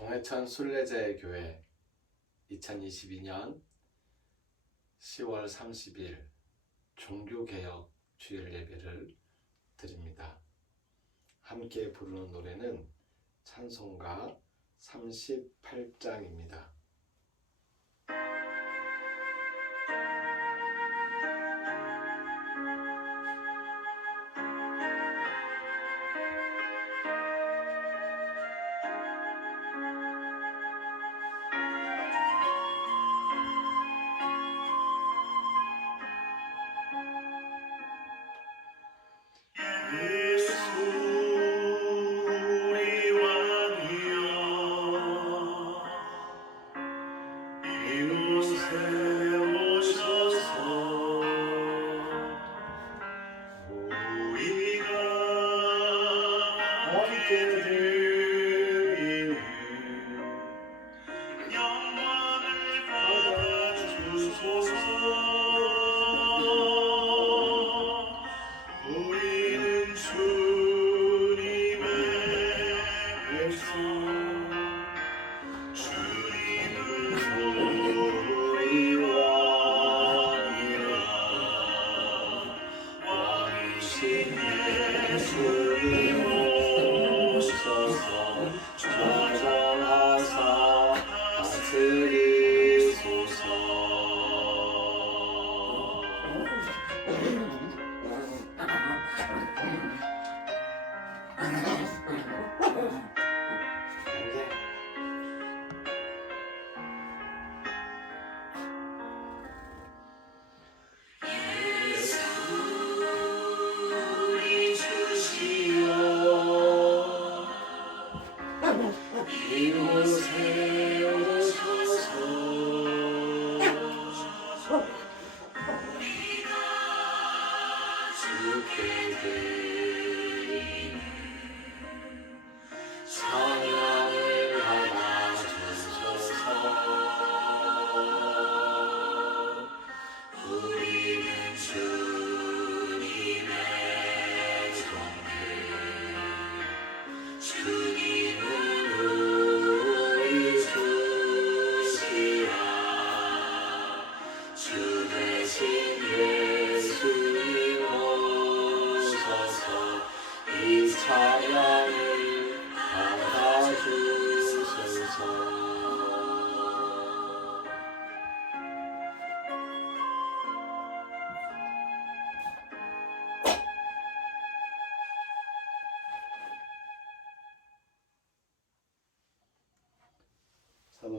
동해천 순례자의 교회 2022년 10월 30일 종교개혁 주일 예배를 드립니다. 함께 부르는 노래는 찬송가 38장입니다.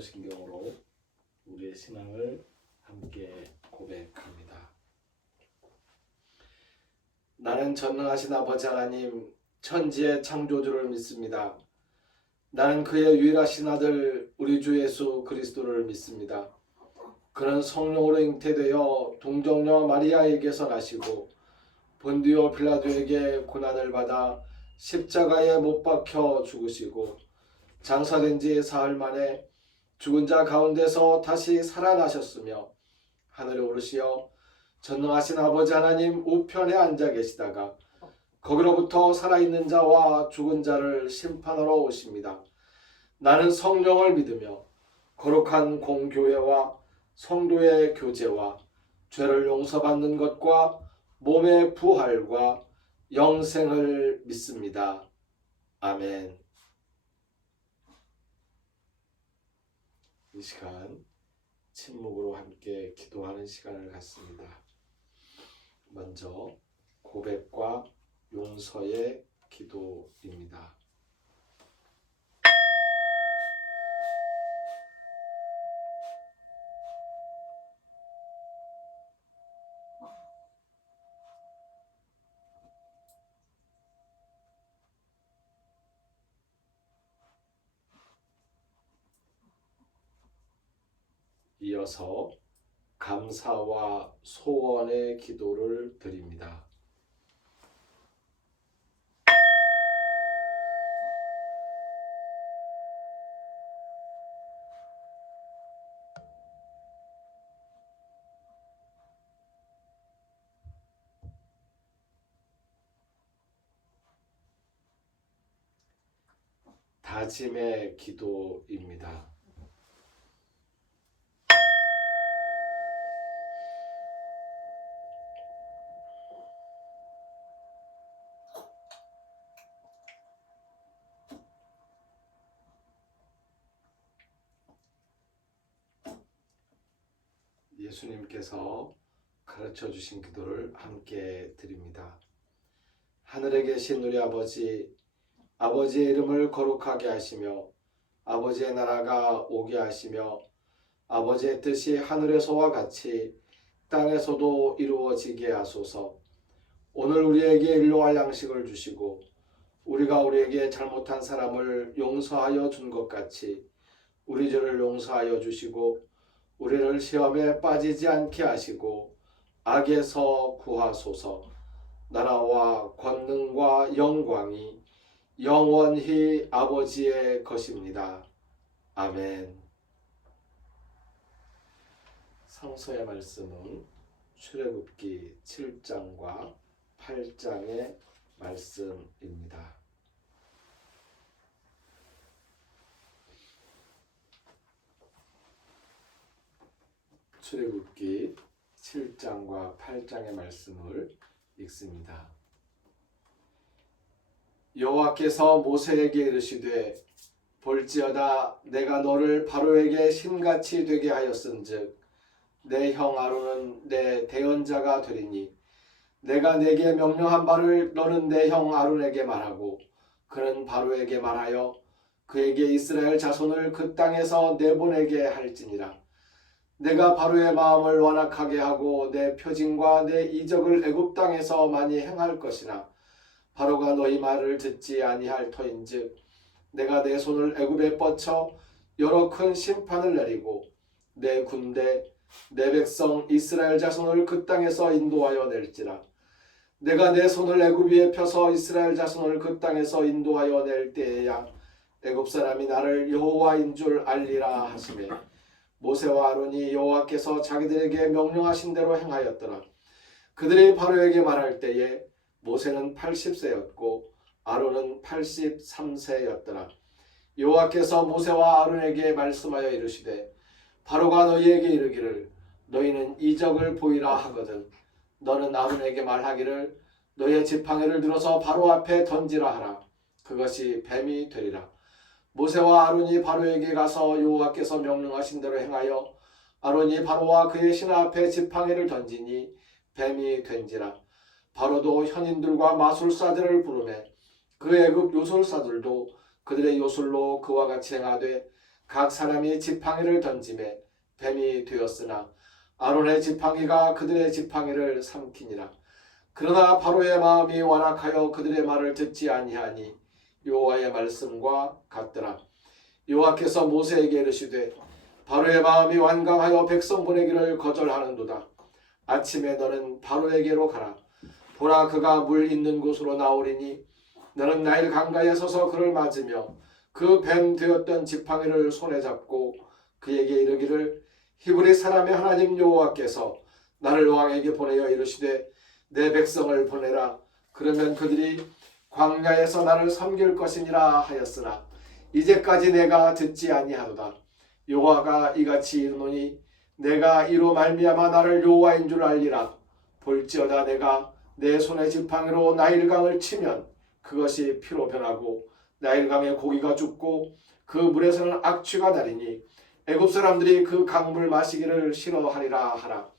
사도신경으로 우리의 신앙을 함께 고백합니다. 나는 전능하신 아버지 하나님, 천지의 창조주를 믿습니다. 나는 그의 유일하신 아들 우리 주 예수 그리스도를 믿습니다. 그는 성령으로 잉태되어 동정녀 마리아에게서 나시고 본디오 빌라도에게 고난을 받아 십자가에 못 박혀 죽으시고 장사된 지 사흘 만에 죽은 자 가운데서 다시 살아나셨으며 하늘에 오르시어 전능하신 아버지 하나님 우편에 앉아 계시다가 거기로부터 살아있는 자와 죽은 자를 심판하러 오십니다. 나는 성령을 믿으며 거룩한 공교회와 성도의 교제와 죄를 용서받는 것과 몸의 부활과 영생을 믿습니다. 아멘. 이 시간 침묵으로 함께 기도하는 시간을 갖습니다. 먼저 고백과 용서의 기도입니다. 이어서 감사와 소원의 기도를 드립니다. 다짐의 기도입니다. 예수님께서 가르쳐 주신 기도를 함께 드립니다. 하늘에 계신 우리 아버지, 아버지의 이름을 거룩하게 하시며 아버지의 나라가 오게 하시며 아버지의 뜻이 하늘에서와 같이 땅에서도 이루어지게 하소서. 오늘 우리에게 일용할 양식을 주시고 우리가 우리에게 잘못한 사람을 용서하여 준 것 같이 우리 죄를 용서하여 주시고 우리를 시험에 빠지지 않게 하시고 악에서 구하소서. 나라와 권능과 영광이 영원히 아버지의 것입니다. 아멘. 성서의 말씀은 출애굽기 7장과 8장의 말씀입니다. 출애굽기 7장과 8장의 말씀을 읽습니다. 여호와께서 모세에게 이르시되 볼지어다 내가 너를 바로에게 신같이 되게 하였은즉 내 형 아론은 내 대언자가 되리니 내가 내게 명령한 바를 너는 내 형 아론에게 말하고 그는 바로에게 말하여 그에게 이스라엘 자손을 그 땅에서 내보내게 할지니라. 내가 바로의 마음을 완악하게 하고 내 표징과 내 이적을 애굽 땅에서 많이 행할 것이나 바로가 너희 말을 듣지 아니할 터인즉 내가 내 손을 애굽에 뻗쳐 여러 큰 심판을 내리고 내 군대 내 백성 이스라엘 자손을 그 땅에서 인도하여 낼지라. 내가 내 손을 애굽 위에 펴서 이스라엘 자손을 그 땅에서 인도하여 낼 때에야 애굽 사람이 나를 여호와인 줄 알리라 하시매 모세와 아론이 여호와께서 자기들에게 명령하신 대로 행하였더라. 그들이 바로에게 말할 때에 모세는 80세였고 아론은 83세였더라. 여호와께서 모세와 아론에게 말씀하여 이르시되 바로가 너희에게 이르기를 너희는 이적을 보이라 하거든 너는 아론에게 말하기를 너의 지팡이를 들어서 바로 앞에 던지라 하라. 그것이 뱀이 되리라. 모세와 아론이 바로에게 가서 여호와께서 명령하신 대로 행하여 아론이 바로와 그의 신하 앞에 지팡이를 던지니 뱀이 된지라. 바로도 현인들과 마술사들을 부르매 그 애굽 요술사들도 그들의 요술로 그와 같이 행하되 각 사람이 지팡이를 던지매 뱀이 되었으나 아론의 지팡이가 그들의 지팡이를 삼키니라. 그러나 바로의 마음이 완악하여 그들의 말을 듣지 아니하니 여호와의 말씀과 같더라. 여호와께서 모세에게 이르시되 바로의 마음이 완강하여 백성 보내기를 거절하는도다. 아침에 너는 바로에게로 가라. 보라 그가 물 있는 곳으로 나오리니 너는 나일 강가에 서서 그를 맞으며 그 뱀 되었던 지팡이를 손에 잡고 그에게 이르기를 히브리 사람의 하나님 여호와께서 나를 왕에게 보내어 이르시되 내 백성을 보내라. 그러면 그들이 광야에서 나를 섬길 것이니라 하였으나 이제까지 내가 듣지 아니하도다. 여호와가 이같이 이르노니 내가 이로 말미암아 나를 여호와인 줄 알리라. 볼지어다 내가 내 손의 지팡이로 나일강을 치면 그것이 피로 변하고 나일강의 고기가 죽고 그 물에서는 악취가 나리니 애굽 사람들이 그 강물 마시기를 싫어하리라 하라.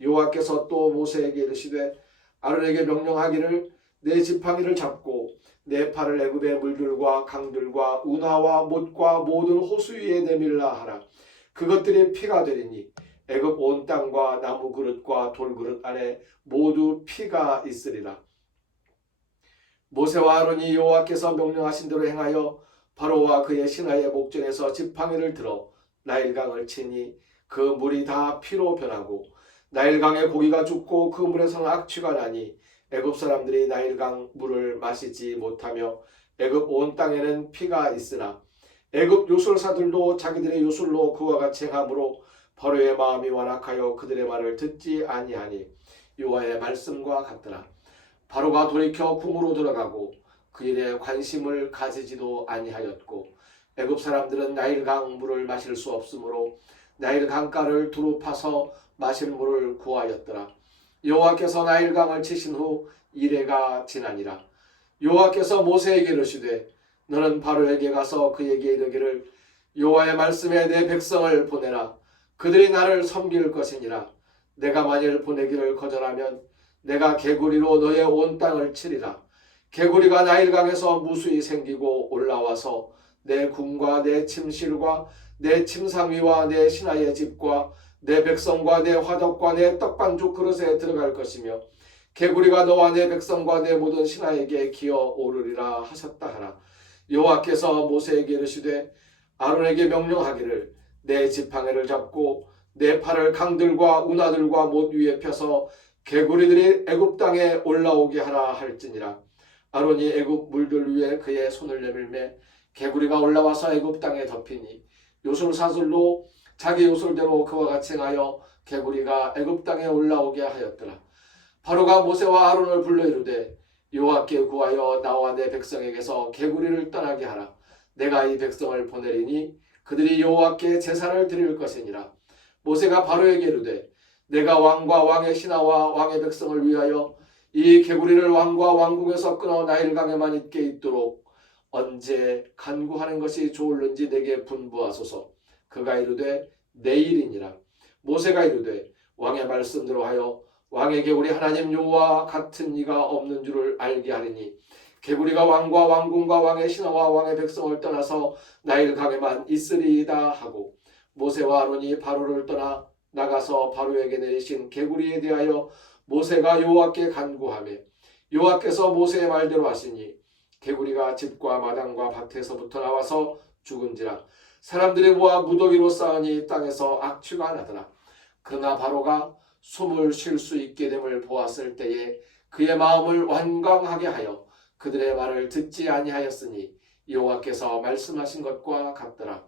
여호와께서 또 모세에게 이르시되 아론에게 명령하기를 내 지팡이를 잡고 내 팔을 애굽의 물들과 강들과 운하와 못과 모든 호수 위에 내밀라 하라. 그것들이 피가 되리니 애굽 온 땅과 나무 그릇과 돌 그릇 안에 모두 피가 있으리라. 모세와 아론이 여호와께서 명령하신 대로 행하여 바로와 그의 신하의 목전에서 지팡이를 들어 나일강을 치니 그 물이 다 피로 변하고 나일강의 고기가 죽고 그 물에서는 악취가 나니 애굽 사람들이 나일강 물을 마시지 못하며 애굽 온 땅에는 피가 있으나 애굽 요술사들도 자기들의 요술로 그와 같이 행함으로 바로의 마음이 완악하여 그들의 말을 듣지 아니하니 여호와의 말씀과 같더라. 바로가 돌이켜 궁으로 들어가고 그 일에 관심을 가지지도 아니하였고 애굽 사람들은 나일강 물을 마실 수 없으므로 나일 강가를 두루 파서 마실 물을 구하였더라. 여호와께서 나일강을 치신 후 이레가 지나니라. 여호와께서 모세에게 이르시되 너는 바로에게 가서 그에게 이르기를 여호와의 말씀에 내 백성을 보내라. 그들이 나를 섬길 것이니라. 내가 만일 보내기를 거절하면 내가 개구리로 너의 온 땅을 치리라. 개구리가 나일강에서 무수히 생기고 올라와서 내 궁과 내 침실과 내 침상 위와 내 신하의 집과 내 백성과 내 화덕과 내 떡반죽 그릇에 들어갈 것이며 개구리가 너와 내 백성과 내 모든 신하에게 기어 오르리라 하셨다 하라. 여호와께서 모세에게 이르시되 아론에게 명령하기를 내 지팡이를 잡고 내 팔을 강들과 운하들과 못 위에 펴서 개구리들이 애굽 땅에 올라오게 하라 할지니라. 아론이 애굽 물들 위에 그의 손을 내밀매 개구리가 올라와서 애굽 땅에 덮이니 요술사슬로 자기 요술대로 그와 같이 행하여 개구리가 애굽 땅에 올라오게 하였더라. 바로가 모세와 아론을 불러 이르되 여호와께 구하여 나와 내 백성에게서 개구리를 떠나게 하라. 내가 이 백성을 보내리니 그들이 여호와께 제사를 드릴 것이니라. 모세가 바로에게 이르되 내가 왕과 왕의 신하와 왕의 백성을 위하여 이 개구리를 왕과 왕궁에서 끊어 나일강에만 있게 있도록 언제 간구하는 것이 좋을는지 내게 분부하소서. 그가 이르되 내일이니라. 모세가 이르되 왕의 말씀대로 하여 왕에게 우리 하나님 여호와 같은 이가 없는 줄을 알게 하리니 개구리가 왕과 왕궁과 왕의 신하와 왕의 백성을 떠나서 나일강에만 있으리이다 하고 모세와 아론이 바로를 떠나 나가서 바로에게 내리신 개구리에 대하여 모세가 여호와께 간구하며 여호와께서 모세의 말대로 하시니 개구리가 집과 마당과 밭에서부터 나와서 죽은지라. 사람들이 모아 무더기로 쌓으니 땅에서 악취가 나더라. 그러나 바로가 숨을 쉴 수 있게 됨을 보았을 때에 그의 마음을 완강하게 하여 그들의 말을 듣지 아니하였으니 여호와께서 말씀하신 것과 같더라.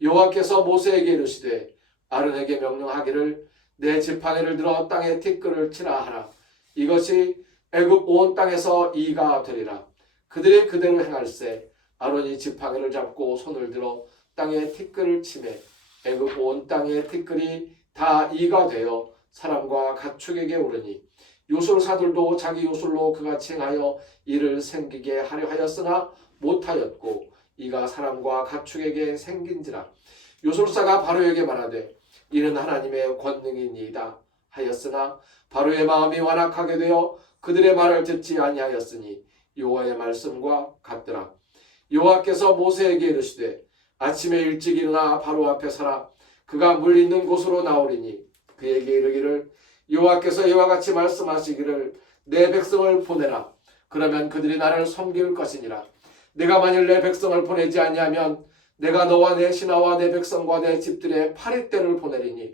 여호와께서 모세에게 이르시되 아론에게 명령하기를 내 지팡이를 들어 땅에 티끌을 치라 하라. 이것이 애굽 온 땅에서 이가 되리라. 그들이 그대로 행할세. 아론이 지팡이를 잡고 손을 들어 땅에 티끌을 치매 애굽 온 땅의 티끌이 다 이가 되어 사람과 가축에게 오르니 요술사들도 자기 요술로 그같이 행하여 이를 생기게 하려 하였으나 못하였고 이가 사람과 가축에게 생긴지라. 요술사가 바로에게 말하되 이는 하나님의 권능이니이다 하였으나 바로의 마음이 완악하게 되어 그들의 말을 듣지 아니하였으니 여호와의 말씀과 같더라. 여호와께서 모세에게 이르시되 아침에 일찍 일어나 바로 앞에 서라. 그가 물 있는 곳으로 나오리니 그에게 이르기를 여호와께서 이와 같이 말씀하시기를 내 백성을 보내라. 그러면 그들이 나를 섬길 것이니라. 내가 만일 내 백성을 보내지 아니하면 내가 너와 내 신하와 내 백성과 내 집들의 파리떼를 보내리니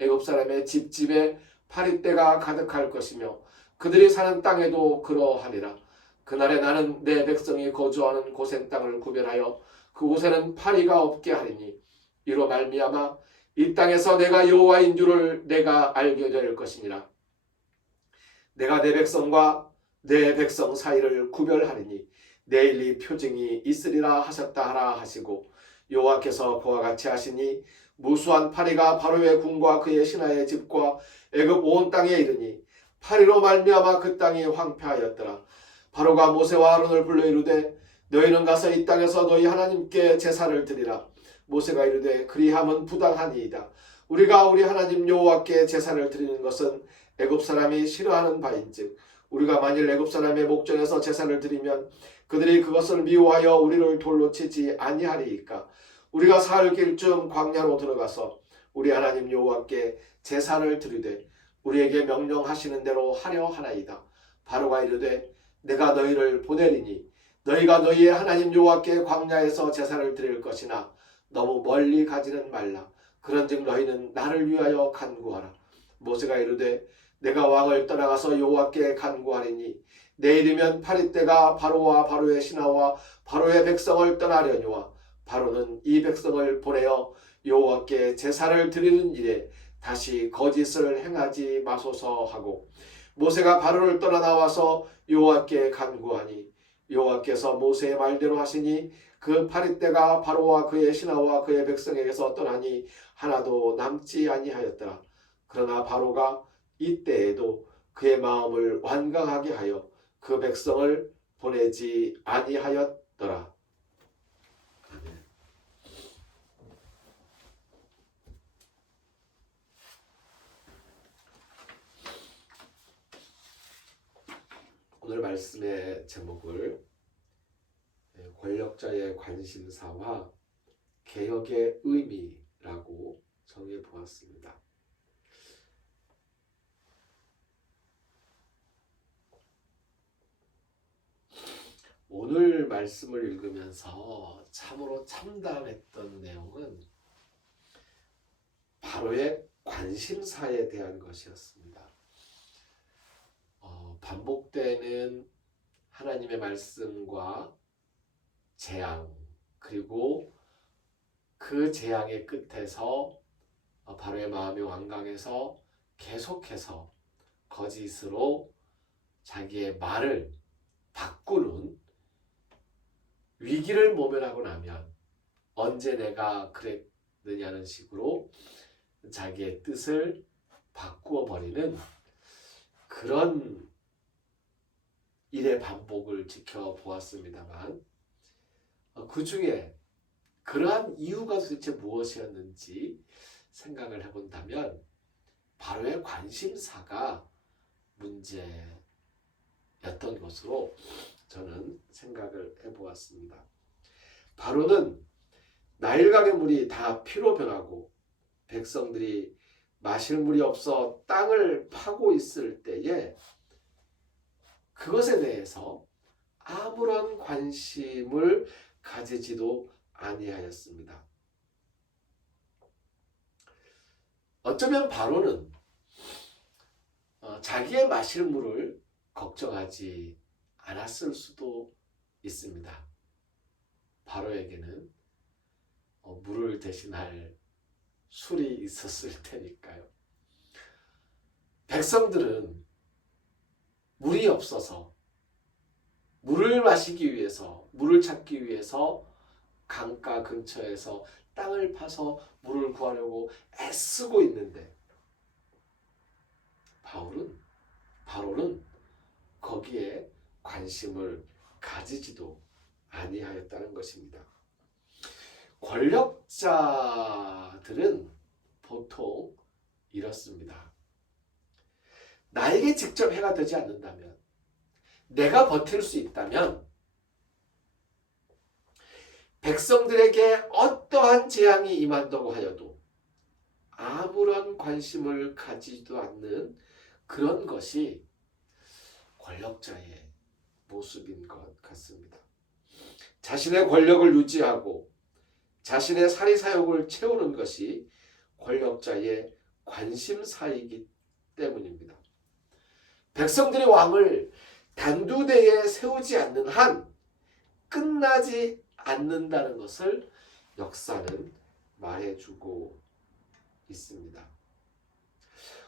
애굽 사람의 집집에 파리떼가 가득할 것이며 그들이 사는 땅에도 그러하리라. 그날에 나는 내 백성이 거주하는 고센 땅을 구별하여 그곳에는 파리가 없게 하리니 이로 말미암아 이 땅에서 내가 여호와인 줄을 내가 알게 될 것이니라. 내가 내 백성과 내 백성 사이를 구별하리니 내일 이 표징이 있으리라 하셨다 하라 하시고 여호와께서 그와 같이 하시니 무수한 파리가 바로의 궁과 그의 신하의 집과 애굽 온 땅에 이르니 파리로 말미암아 그 땅이 황폐하였더라. 바로가 모세와 아론을 불러 이르되 너희는 가서 이 땅에서 너희 하나님께 제사를 드리라. 모세가 이르되 그리함은 부당하니이다. 우리가 우리 하나님 여호와께 제사를 드리는 것은 애굽 사람이 싫어하는 바인즉 우리가 만일 애굽 사람의 목전에서 제사를 드리면 그들이 그것을 미워하여 우리를 돌로 치지 아니하리이까. 우리가 사흘 길쯤 광야로 들어가서 우리 하나님 여호와께 제사를 드리되 우리에게 명령하시는 대로 하려 하나이다. 바로가 이르되 내가 너희를 보내리니 너희가 너희의 하나님 여호와께 광야에서 제사를 드릴 것이나 너무 멀리 가지는 말라. 그런즉 너희는 나를 위하여 간구하라. 모세가 이르되 내가 왕을 떠나가서 여호와께 간구하리니 내일이면 파리떼가 바로와 바로의 신하와 바로의 백성을 떠나려니와 바로는 이 백성을 보내어 여호와께 제사를 드리는 일에 다시 거짓을 행하지 마소서 하고 모세가 바로를 떠나 나와서 여호와께 간구하니 여호와께서 모세의 말대로 하시니 그 파리떼가 바로와 그의 신하와 그의 백성에게서 떠나니 하나도 남지 아니하였더라. 그러나 바로가 이때에도 그의 마음을 완강하게 하여 그 백성을 보내지 아니하였더라. 오늘 말씀의 제목을 권력자의 관심사와 개혁의 의미라고 정해 보았습니다. 오늘 말씀을 읽으면서 참으로 참담했던 내용은 바로의 관심사에 대한 것이었습니다. 반복되는 하나님의 말씀과 재앙, 그리고 그 재앙의 끝에서 바로의 마음이 완강해서 계속해서 거짓으로 자기의 말을 바꾸는, 위기를 모면하고 나면 언제 내가 그랬느냐는 식으로 자기의 뜻을 바꾸어 버리는 그런 일의 반복을 지켜보았습니다만, 그 중에 그러한 이유가 도대체 무엇이었는지 생각을 해본다면 바로의 관심사가 문제였던 것으로 저는 생각을 해보았습니다. 바로는 나일강의 물이 다 피로 변하고 백성들이 마실 물이 없어 땅을 파고 있을 때에 그것에 대해서 아무런 관심을 가지지도 아니하였습니다. 어쩌면 바로는 자기의 마실 물을 걱정하지 않았을 수도 있습니다. 바로에게는 물을 대신할 술이 있었을 테니까요. 백성들은 물이 없어서 물을 마시기 위해서, 물을 찾기 위해서 강가 근처에서 땅을 파서 물을 구하려고 애쓰고 있는데 바로는 거기에 관심을 가지지도 아니하였다는 것입니다. 권력자들은 보통 이렇습니다. 나에게 직접 해가 되지 않는다면, 내가 버틸 수 있다면 백성들에게 어떠한 재앙이 임한다고 하여도 아무런 관심을 가지지도 않는 그런 것이 권력자의 모습인 것 같습니다. 자신의 권력을 유지하고 자신의 사리사욕을 채우는 것이 권력자의 관심사이기 때문입니다. 백성들의 왕을 단두대에 세우지 않는 한 끝나지 않는다는 것을 역사는 말해주고 있습니다.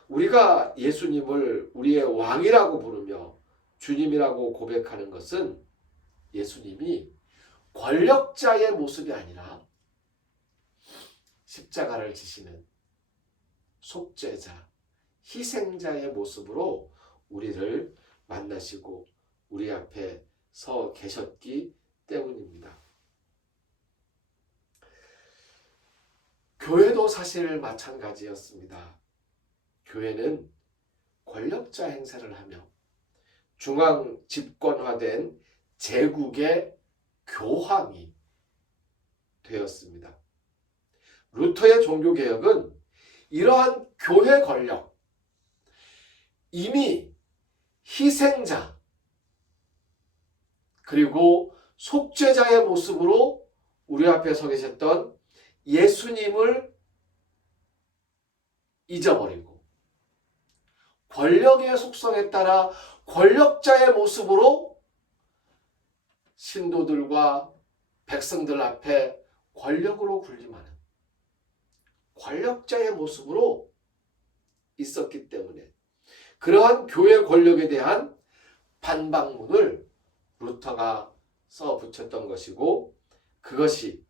우리가 예수님을 우리의 왕이라고 부르며 주님이라고 고백하는 것은 예수님이 권력자의 모습이 아니라 십자가를 지시는 속죄자, 희생자의 모습으로 우리를 만나시고 우리 앞에 서 계셨기 때문입니다. 교회도 사실 마찬가지였습니다. 교회는 권력자 행세를 하며 중앙 집권화된 제국의 교황이 되었습니다. 루터의 종교개혁은 이러한 교회 권력, 이미 희생자 그리고 속죄자의 모습으로 우리 앞에 서 계셨던 예수님을 잊어버리고 권력의 속성에 따라 권력자의 모습으로 신도들과 백성들 앞에 권력으로 군림하는 권력자의 모습으로 있었기 때문에 그러한 교회 권력에 대한 반박문을 루터가 써 붙였던 것이고, 그것이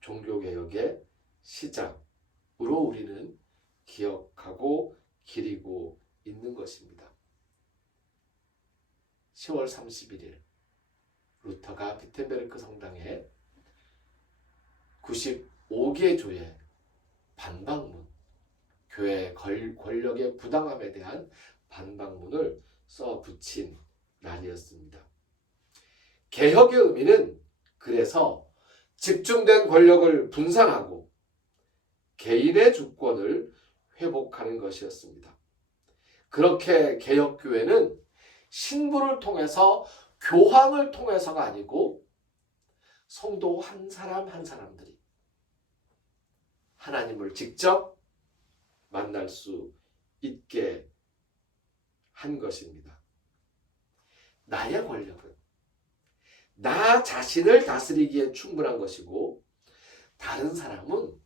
종교개혁의 시작으로 우리는 기억하고 기리고 있는 것입니다. 10월 31일 루터가 비텐베르크 성당에 95개 조의 반박문, 교회 권력의 부당함에 대한 반박문을 써 붙인 날이었습니다. 개혁의 의미는 그래서 집중된 권력을 분산하고 개인의 주권을 회복하는 것이었습니다. 그렇게 개혁교회는 신부를 통해서, 교황을 통해서가 아니고 성도 한 사람 한 사람들이 하나님을 직접 만날 수 있게 한 것입니다. 나의 권력은 나 자신을 다스리기에 충분한 것이고, 다른 사람은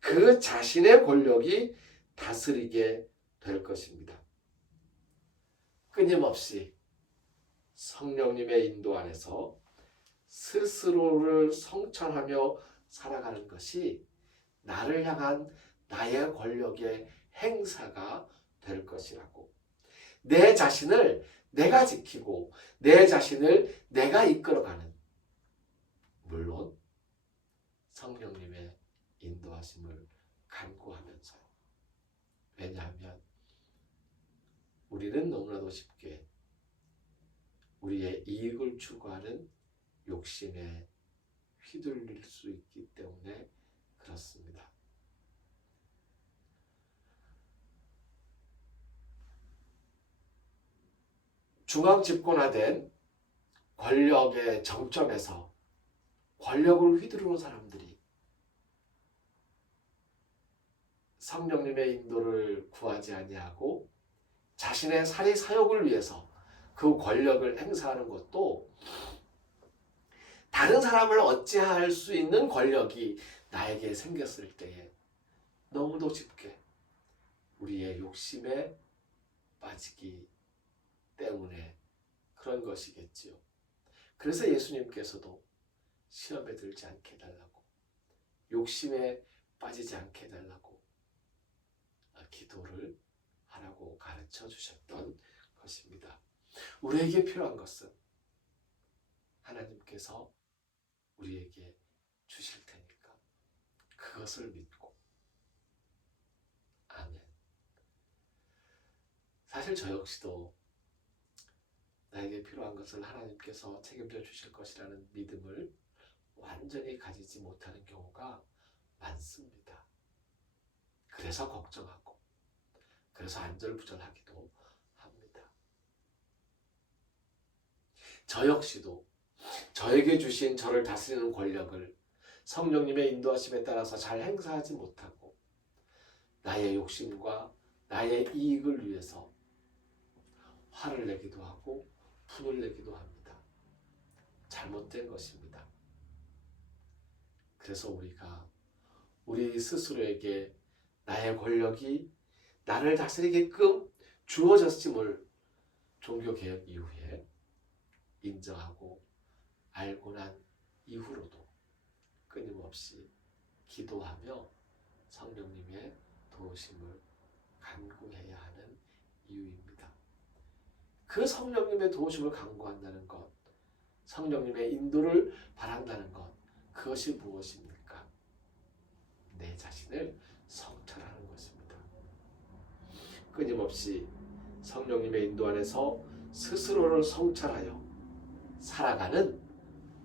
그 자신의 권력이 다스리게 될 것입니다. 끊임없이 성령님의 인도 안에서 스스로를 성찰하며 살아가는 것이 나를 향한 나의 권력의 행사가 될 것이라고. 내 자신을 내가 지키고 내 자신을 내가 이끌어가는, 물론 성령님의 인도하심을 간구하면서요. 왜냐하면 우리는 너무나도 쉽게 우리의 이익을 추구하는 욕심에 휘둘릴 수 있기 때문에 그렇습니다. 중앙 집권화된 권력의 정점에서 권력을 휘두르는 사람들이 성령님의 인도를 구하지 아니하고 자신의 사리 사욕을 위해서 그 권력을 행사하는 것도, 다른 사람을 어찌할 수 있는 권력이 나에게 생겼을 때에 너무도 쉽게 우리의 욕심에 빠지기 때문에 그런 것이겠지요. 그래서 예수님께서도 시험에 들지 않게 해달라고, 욕심에 빠지지 않게 해달라고 기도를 하라고 가르쳐 주셨던 것입니다. 우리에게 필요한 것은 하나님께서 우리에게 주실 테니까 그것을 믿고. 아멘. 사실 저 역시도 나에게 필요한 것을 하나님께서 책임져 주실 것이라는 믿음을 완전히 가지지 못하는 경우가 많습니다. 그래서 걱정하고, 그래서 안절부절하기도 합니다. 저 역시도 저에게 주신 저를 다스리는 권력을 성령님의 인도하심에 따라서 잘 행사하지 못하고 나의 욕심과 나의 이익을 위해서 화를 내기도 하고 분을 내기도 합니다. 잘못된 것입니다. 그래서 우리가 우리 스스로에게 나의 권력이 나를 다스리게끔 주어졌음을 종교개혁 이후에 인정하고 알고 난 이후로도 끊임없이 기도하며 성령님의 도우심을 간구해야 하는 이유입니다. 그 성령님의 도우심을 간구한다는 것, 성령님의 인도를 바란다는 것, 그것이 무엇입니까? 내 자신을 성찰하는 것입니다. 끊임없이 성령님의 인도 안에서 스스로를 성찰하여 살아가는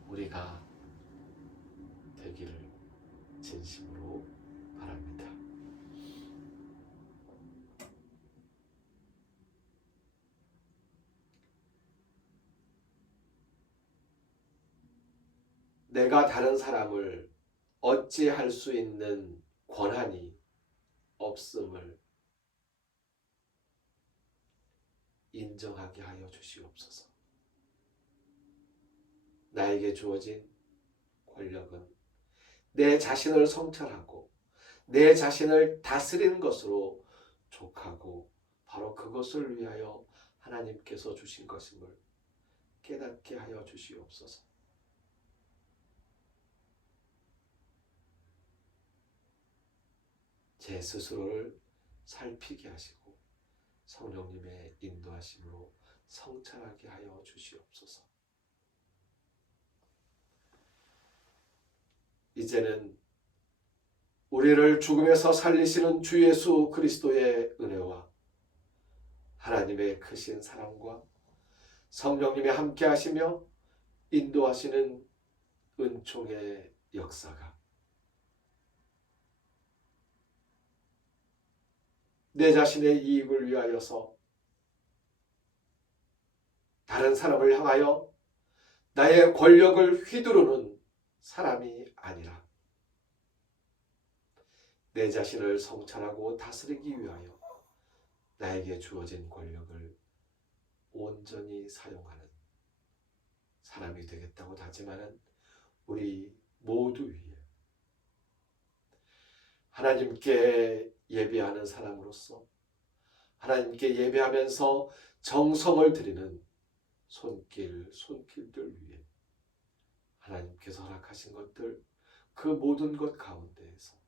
우리가 되기를 진심으로 바랍니다. 내가 다른 사람을 어찌할 수 있는 권한이 없음을 인정하게 하여 주시옵소서. 나에게 주어진 권력은 내 자신을 성찰하고 내 자신을 다스리는 것으로 족하고 바로 그것을 위하여 하나님께서 주신 것임을 깨닫게 하여 주시옵소서. 제 스스로를 살피게 하시고 성령님의 인도하심으로 성찰하게 하여 주시옵소서. 이제는 우리를 죽음에서 살리시는 주 예수 그리스도의 은혜와 하나님의 크신 사랑과 성령님이 함께 하시며 인도하시는 은총의 역사가 내 자신의 이익을 위하여서 다른 사람을 향하여 나의 권력을 휘두르는 사람이 아니라 내 자신을 성찰하고 다스리기 위하여 나에게 주어진 권력을 온전히 사용하는 사람이 되겠다고 다짐하는 우리 모두 위에 하나님께 예배하는 사람으로서 하나님께 예배하면서 정성을 드리는 손길들 위에 하나님께서 허락하신 것들 그 모든 것 가운데에서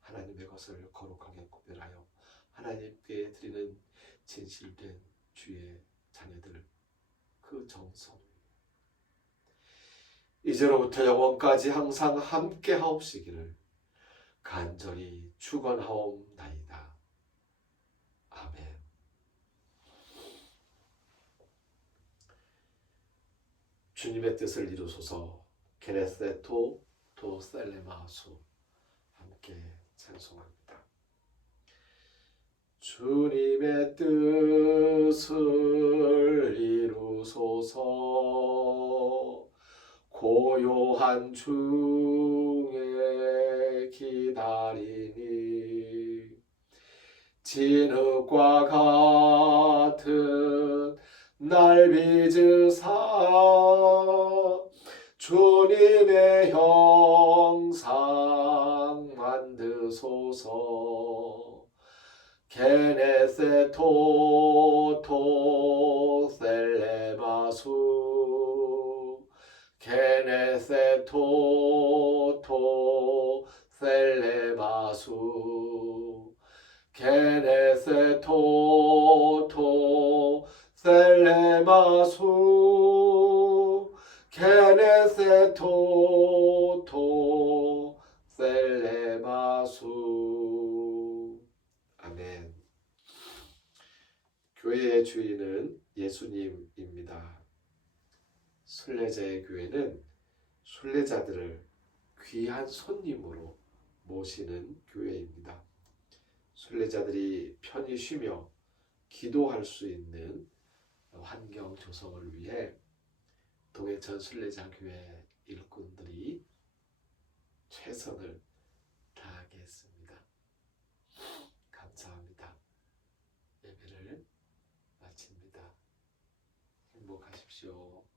하나님의 것을 거룩하게 구별하여 하나님께 드리는 진실된 주의 자녀들 그 정성 이제로부터 영원까지 항상 함께 하옵시기를 간절히 축원하옵나이다. 아멘. 주님의 뜻을 이루소서. 게네세토 도 셀레마수 함께 찬송합니다. 주님의 뜻을 이루소서. 고요한 중에 기다리니 진흙과 같은 날 빚으사 주님의 형상 만드소서. 게네세토 토 셀레마수 게네세토 토 셀레마수 게네세토 토 셀레마수 게네세토 토 셀레마수. 아멘. 교회의 주인은 예수님입니다. 순례자의 교회는 순례자들을 귀한 손님으로 모시는 교회입니다. 순례자들이 편히 쉬며 기도할 수 있는 환경 조성을 위해 동해천 순례자 교회 일꾼들이 최선을 다하겠습니다. 감사합니다. 예배를 마칩니다. 행복하십시오.